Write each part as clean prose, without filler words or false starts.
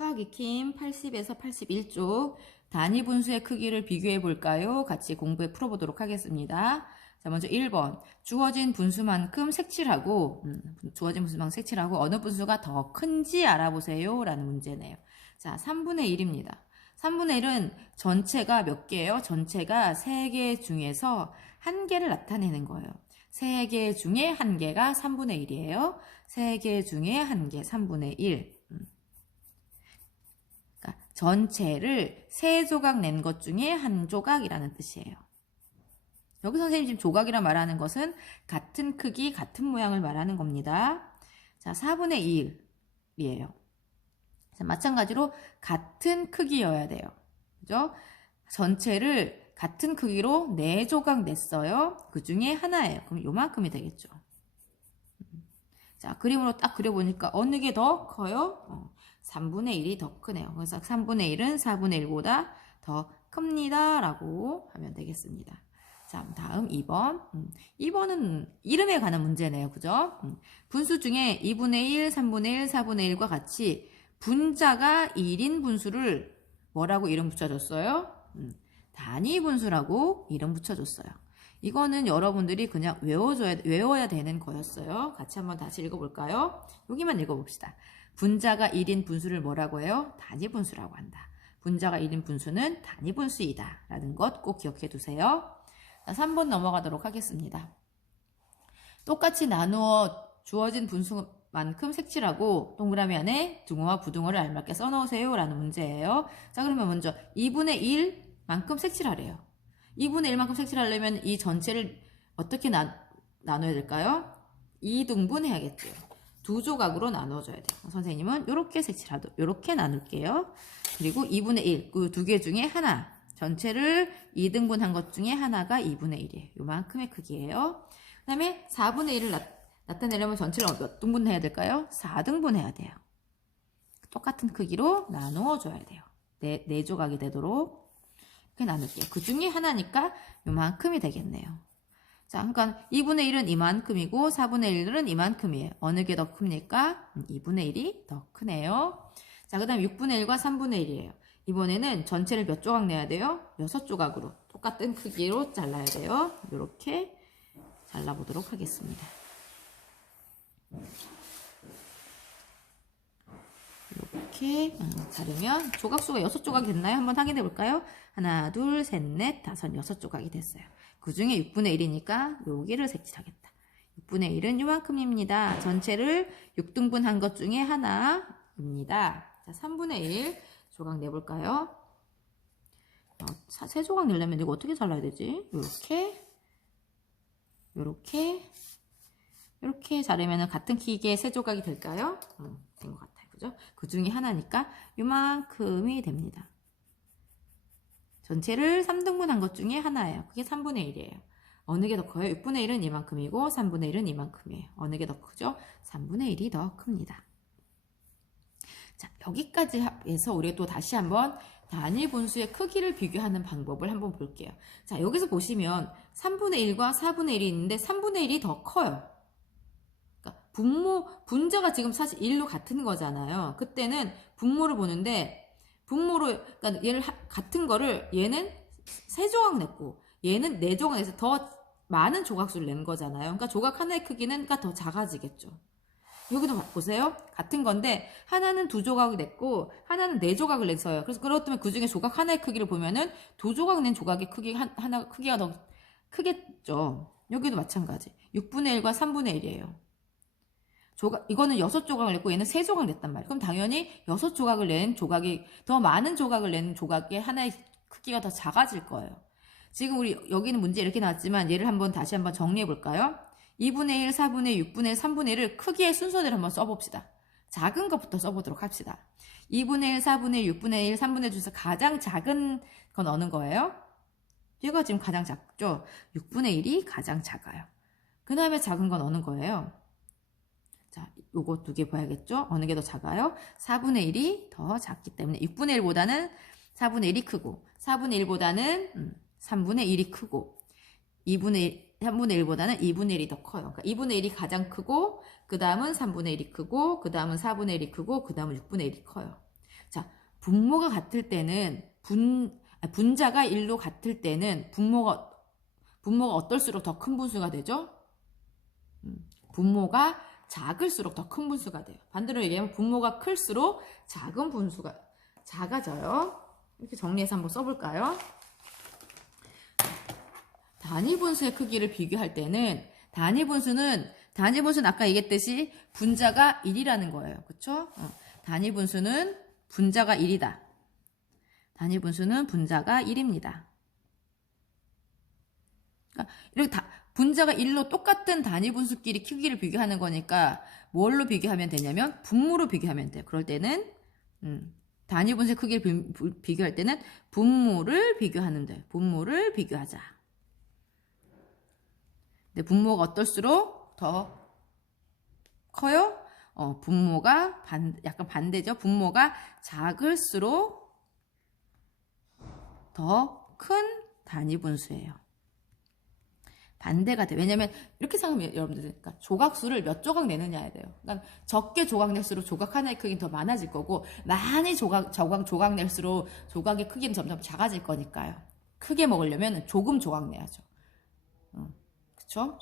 수학 익힘 80에서 81쪽 단위 분수의 크기를 비교해 볼까요? 같이 공부해 풀어보도록 하겠습니다. 자, 먼저 1번. 주어진 분수만큼 색칠하고 어느 분수가 더 큰지 알아보세요. 라는 문제네요. 자, 3분의 1입니다. 3분의 1은 전체가 몇 개예요? 전체가 3개 중에서 1개를 나타내는 거예요. 3개 중에 1개가 3분의 1이에요. 3개 중에 1개, 3분의 1. 그러니까 전체를 3조각 낸 것 중에 1조각이라는 뜻이에요. 여기 선생님 지금 조각이라 말하는 것은 같은 크기, 같은 모양을 말하는 겁니다. 자, 4분의 1이에요. 자, 마찬가지로 같은 크기여야 돼요. 그죠? 전체를 같은 크기로 4조각 냈어요. 그 중에 하나예요. 그럼 요만큼이 되겠죠. 자, 그림으로 딱 그려보니까 어느 게 더 커요? 3분의 1이 더 크네요. 그래서 3분의 1은 4분의 1보다 더 큽니다. 라고 하면 되겠습니다. 자, 다음 2번. 2번은 이름에 관한 문제네요. 그죠? 분수 중에 2분의 1, 3분의 1, 4분의 1과 같이 분자가 1인 분수를 뭐라고 이름 붙여줬어요? 단위 분수라고 이름 붙여줬어요. 이거는 여러분들이 그냥 외워야 되는 거였어요. 같이 한번 다시 읽어볼까요? 여기만 읽어봅시다. 분자가 1인 분수를 뭐라고 해요? 단위 분수라고 한다. 분자가 1인 분수는 단위 분수이다. 라는 것 꼭 기억해 두세요. 자, 3번 넘어가도록 하겠습니다. 똑같이 나누어 주어진 분수만큼 색칠하고 동그라미 안에 등호와 부등호를 알맞게 써놓으세요. 라는 문제예요. 자, 그러면 먼저 2분의 1만큼 색칠하래요. 2분의 1만큼 색칠하려면 이 전체를 어떻게 나눠야 될까요? 2등분 해야겠죠. 2조각으로 나눠줘야 돼요. 선생님은 이렇게 이렇게 나눌게요. 그리고 2분의 1, 그 두 개 중에 하나, 전체를 2등분 한 것 중에 하나가 2분의 1이에요. 요만큼의 크기예요. 그 다음에 4분의 1을 나타내려면 전체를 몇 등분 해야 될까요? 4등분 해야 돼요. 똑같은 크기로 나누어 줘야 돼요. 네 조각이 되도록 이렇게 나눌게요. 그 중에 하나니까 요만큼이 되겠네요. 자, 그러니까 2분의 1은 이만큼이고 4분의 1은 이만큼이에요. 어느 게 더 큽니까? 2분의 1이 더 크네요. 자, 그 다음 6분의 1과 3분의 1이에요. 이번에는 전체를 몇 조각 내야 돼요? 6조각으로 똑같은 크기로 잘라야 돼요. 이렇게 잘라보도록 하겠습니다. 이렇게 자르면 조각수가 6조각이 됐나요? 한번 확인해 볼까요? 하나, 둘, 셋, 넷, 다섯, 6조각이 됐어요. 그 중에 6분의 1이니까 여기를 색칠하겠다. 6분의 1은 요만큼입니다. 전체를 6등분 한 것 중에 하나입니다. 자, 3분의 1 조각 내볼까요? 3조각 내려면 이거 어떻게 잘라야 되지? 이렇게 자르면 같은 크기의 3조각이 될까요? 된 것 같아요. 그죠? 그 중에 하나니까 요만큼이 됩니다. 전체를 3등분 한 것 중에 하나예요. 그게 3분의 1이에요. 어느 게 더 커요? 6분의 1은 이만큼이고 3분의 1은 이만큼이에요. 어느 게 더 크죠? 3분의 1이 더 큽니다. 자, 여기까지 해서 우리 또 다시 한번 단위 분수의 크기를 비교하는 방법을 한번 볼게요. 자, 여기서 보시면 3분의 1과 4분의 1이 있는데 3분의 1이 더 커요. 그러니까 분자가 지금 사실 1로 같은 거잖아요. 그때는 분모를 보는데 그러니까 얘를 같은 거를 얘는 3조각 냈고 얘는 4조각 내서 더 많은 조각수를 낸 거잖아요. 그러니까 조각 하나의 크기는 그러니까 더 작아지겠죠. 여기도 보세요. 같은 건데 하나는 2조각이 냈고 하나는 4조각을 냈어요. 그래서 그렇다면 그 중에 조각 하나의 크기를 보면은 2조각 낸 조각의 크기가 더 크겠죠. 여기도 마찬가지. 6분의 1과 3분의 1이에요. 이거는 6조각을 냈고 얘는 3조각을 냈단 말이에요. 그럼 당연히 6조각을 낸 조각이 더 많은 조각을 낸 조각의 하나의 크기가 더 작아질 거예요. 지금 우리 여기는 문제 이렇게 나왔지만 얘를 다시 한번 정리해 볼까요? 2분의 1, 4분의 1, 6분의 1, 3분의 1을 크기의 순서대로 한번 써봅시다. 작은 것부터 써보도록 합시다. 2분의 1, 4분의 1, 6분의 1, 3분의 1 중에서 가장 작은 건 어느 거예요? 얘가 지금 가장 작죠? 6분의 1이 가장 작아요. 그 다음에 작은 건 어느 거예요? 자, 요거 두 개 봐야겠죠? 어느 게 더 작아요? 4분의 1이 더 작기 때문에 6분의 1보다는 4분의 1이 크고 4분의 1보다는 3분의 1이 크고 3분의 1보다는 2분의 1이 더 커요. 그러니까 2분의 1이 가장 크고 그 다음은 3분의 1이 크고 그 다음은 4분의 1이 크고 그 다음은 6분의 1이 커요. 자, 분모가 같을 때는 분자가 1로 같을 때는 분모가 어떨수록 더 큰 분수가 되죠? 분모가 작을수록 더 큰 분수가 돼요. 반대로 얘기하면 분모가 클수록 작은 분수가 작아져요. 이렇게 정리해서 한번 써볼까요? 단위 분수의 크기를 비교할 때는 단위 분수는 아까 얘기했듯이 분자가 1이라는 거예요. 그쵸? 단위 분수는 분자가 1이다. 단위 분수는 분자가 1입니다. 그러니까 이렇게 분자가 1로 똑같은 단위 분수끼리 크기를 비교하는 거니까 뭘로 비교하면 되냐면 분모로 비교하면 돼요. 그럴 때는 단위 분수의 크기를 비교할 때는 분모를 비교하는데 분모를 비교하자. 근데 분모가 어떨수록 더 커요? 분모가 약간 반대죠. 분모가 작을수록 더 큰 단위 분수예요. 반대가 돼요. 왜냐면 이렇게 생각하면 여러분들 그러니까 조각수를 몇 조각 내느냐에 돼요. 그러니까 적게 조각 낼수록 조각 하나의 크기는 더 많아질 거고 많이 조각 낼수록 조각의 크기는 점점 작아질 거니까요. 크게 먹으려면 조금 조각 내야죠. 그쵸?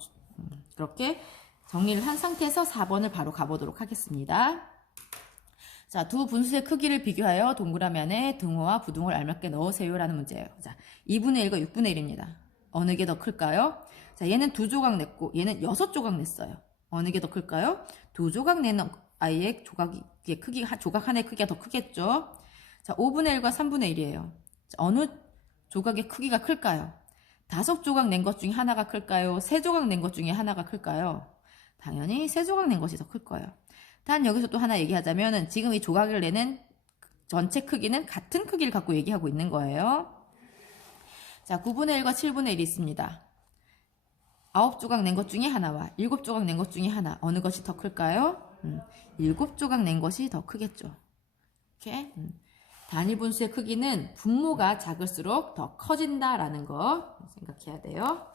그렇게 정리를 한 상태에서 4번을 바로 가보도록 하겠습니다. 자, 두 분수의 크기를 비교하여 동그라미 안에 등호와 부등호를 알맞게 넣으세요 라는 문제예요. 자, 2분의 1과 6분의 1입니다. 어느 게 더 클까요? 자, 얘는 2조각 냈고 얘는 6조각 냈어요. 어느 게 더 클까요? 2조각 내는 아이의 조각의 크기, 조각 하나의 크기가 더 크겠죠? 자, 5분의 1과 3분의 1이에요. 자, 어느 조각의 크기가 클까요? 5조각 낸 것 중에 하나가 클까요? 3조각 낸 것 중에 하나가 클까요? 당연히 3조각 낸 것이 더 클 거예요. 단 여기서 또 하나 얘기하자면 지금 이 조각을 내는 전체 크기는 같은 크기를 갖고 얘기하고 있는 거예요. 자, 9분의 1과 7분의 1이 있습니다. 9조각 낸 것 중에 하나와 7조각 낸 것 중에 하나 어느 것이 더 클까요? 7조각 낸 것이 더 크겠죠. 이렇게 단위 분수의 크기는 분모가 작을수록 더 커진다라는 거 생각해야 돼요.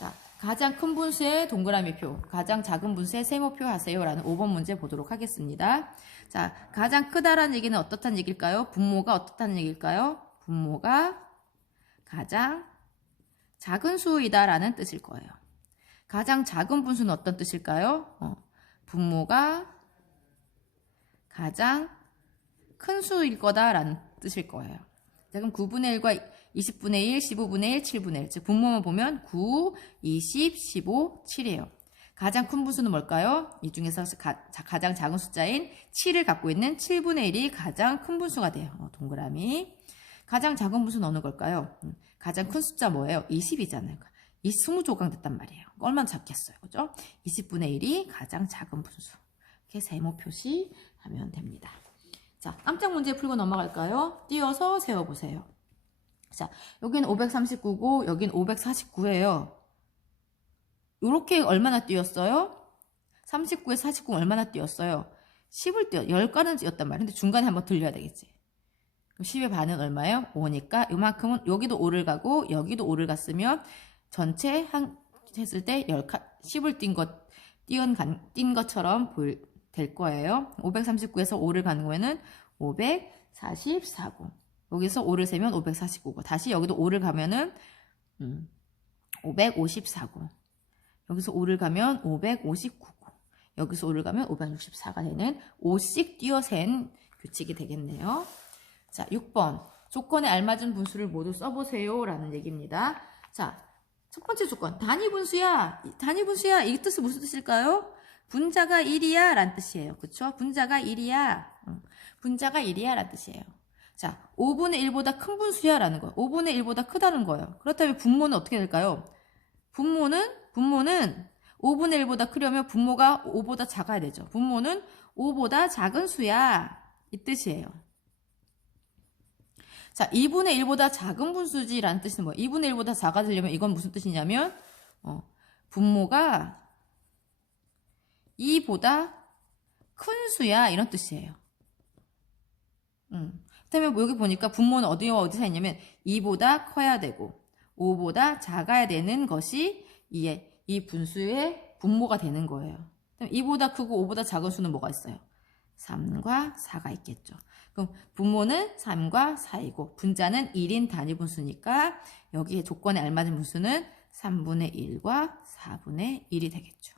자, 가장 큰 분수의 동그라미표, 가장 작은 분수의 세모표 하세요 라는 5번 문제 보도록 하겠습니다. 자, 가장 크다라는 얘기는 어떻다는 얘기일까요? 분모가 어떻다는 얘기일까요? 분모가 가장 작은 수이다 라는 뜻일 거예요. 가장 작은 분수는 어떤 뜻일까요? 분모가 가장 큰 수일 거다라는 뜻일 거예요. 자, 그럼 9분의 1과 20분의 1, 15분의 1, 7분의 1. 즉 분모만 보면 9, 20, 15, 7이에요. 가장 큰 분수는 뭘까요? 이 중에서 가장 작은 숫자인 7을 갖고 있는 7분의 1이 가장 큰 분수가 돼요. 동그라미. 가장 작은 분수는 어느 걸까요? 가장 큰 숫자 뭐예요? 20이잖아요. 이 20조각 됐단 말이에요. 얼마나 작겠어요. 그죠? 20분의 1이 가장 작은 분수. 이렇게 세모 표시하면 됩니다. 자, 깜짝 문제 풀고 넘어갈까요? 띄어서 세워보세요. 자, 여기는 539고 여긴 549예요. 요렇게 얼마나 띄었어요? 39에 49는 얼마나 띄었어요? 10을 띄어 10가는 띄었단 말이에요. 근데 중간에 한번 들려야 되겠지. 그럼 10의 반은 얼마예요? 5니까 요만큼은 여기도 5를 가고 여기도 5를 갔으면 전체 했을 때 10을 띈 것처럼 될 거예요. 539에서 5를 가는 거에는 544고 여기서 5를 세면 549고 다시 여기도 5를 가면은 554고 여기서 5를 가면 559고 여기서 5를 가면 564가 되는 5씩 띄어센 규칙이 되겠네요. 자, 6번 조건에 알맞은 분수를 모두 써보세요 라는 얘기입니다. 자, 첫 번째 조건 단위 분수야. 단위 분수야 이 뜻은 무슨 뜻일까요? 분자가 1이야 라는 뜻이에요. 그쵸? 분자가 1이야. 분자가 1이야 라는 뜻이에요. 자, 5분의 1보다 큰 분수야 라는 거예요. 5분의 1보다 크다는 거예요. 그렇다면 분모는 어떻게 될까요? 분모는 5분의 1보다 크려면 분모가 5보다 작아야 되죠. 분모는 5보다 작은 수야. 이 뜻이에요. 자, 2분의 1보다 작은 분수지라는 뜻은 뭐예요? 2분의 1보다 작아지려면 이건 무슨 뜻이냐면 분모가 2보다 큰 수야 이런 뜻이에요. 그렇다면 여기 보니까 분모는 어디와 어디서 있냐면 2보다 커야 되고 5보다 작아야 되는 것이 이 분수의 분모가 되는 거예요. 2보다 크고 5보다 작은 수는 뭐가 있어요? 3과 4가 있겠죠. 그럼 분모는 3과 4이고 분자는 1인 단위 분수니까 여기에 조건에 알맞은 분수는 3분의 1과 4분의 1이 되겠죠.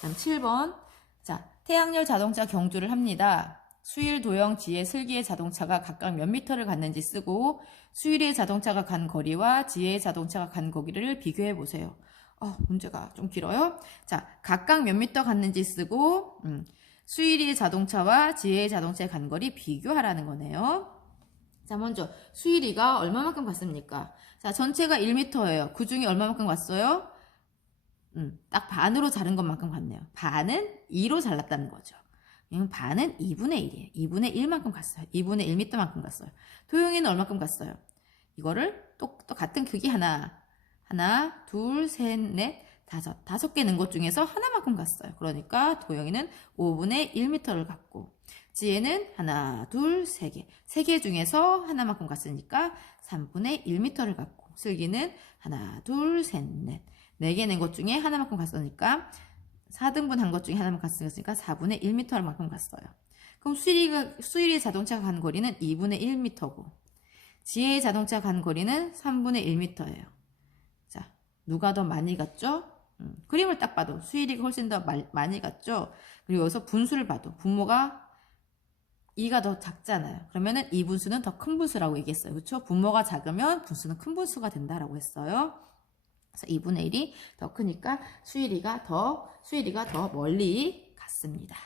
다음 7번. 자, 태양열 자동차 경주를 합니다. 수일, 도영, 지혜, 슬기의 자동차가 각각 몇 미터를 갔는지 쓰고 수일의 자동차가 간 거리와 지혜의 자동차가 간 거리를 비교해 보세요. 문제가 좀 길어요. 자, 각각 몇 미터 갔는지 쓰고 수일이의 자동차와 지혜의 자동차의 간 거리 비교하라는 거네요. 자, 먼저 수일이가 얼마만큼 갔습니까? 자, 전체가 1m예요. 그 중에 얼마만큼 갔어요? 딱 반으로 자른 것만큼 갔네요. 반은 2로 잘랐다는 거죠. 반은 2분의 1이에요. 2분의 1만큼 갔어요. 2분의 1m만큼 갔어요. 도영이는 얼마큼 갔어요? 이거를 또 같은 크기 하나, 둘, 셋, 넷, 다섯 개 넣은 것 중에서 하나만큼 갔어요. 그러니까 도영이는 5분의 1m를 갔고 지혜는 하나, 둘, 세 개. 세 개 중에서 하나만큼 갔으니까 3분의 1m를 갔고 슬기는 하나, 둘, 셋, 넷. 4개 낸 것 중에 하나만큼 갔으니까 4등분 한 것 중에 하나만 갔으니까 4분의 1m만큼 갔어요. 그럼 수일이의 자동차가 간 거리는 2분의 1m고 지혜의 자동차가 간 거리는 3분의 1m예요. 자, 누가 더 많이 갔죠? 그림을 딱 봐도 수일이가 훨씬 더 많이 갔죠? 그리고 여기서 분수를 봐도 분모가 2가 더 작잖아요. 그러면은 이 분수는 더 큰 분수라고 얘기했어요. 그렇죠? 분모가 작으면 분수는 큰 분수가 된다라고 했어요. 그래서 2분의 1이 더 크니까 수일이가 더 멀리 갔습니다.